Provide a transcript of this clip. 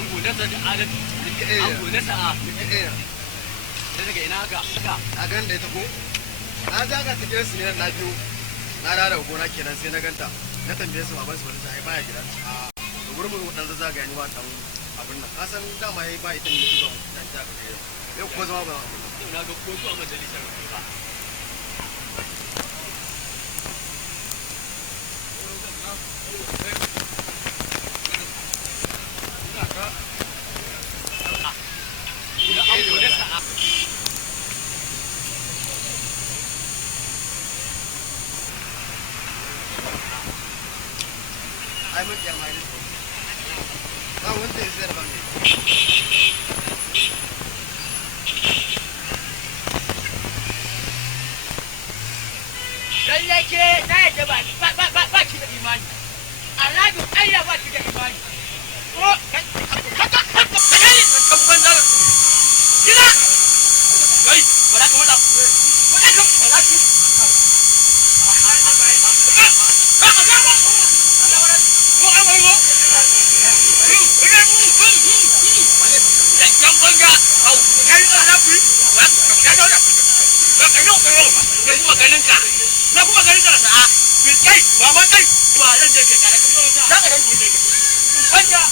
ango na sa adalci ango na sa'a da daga ina ka a gan da ita ko na zaga ta gidansu ne na biyu na da gona kenan sai na ganta na tambaye su baban su wani ta baya gidan da gurin mu dan zaga ni ba dan abin nan ka san dama yayi ba ita ne zuwa dan ta ka kai yau ko zama ba na ga ko zuwa majalisar ba ai mun ya mai ba wanda ya zai ba ne lalle ke na yadda ba ki da imani alhaji Allah ba ki da imani ko kan banzar gida kai wala ka wala wala ki na kuma ganin ka sa'a kai ba ma kai ba zan je kai kare ka za ka dan mun dai banda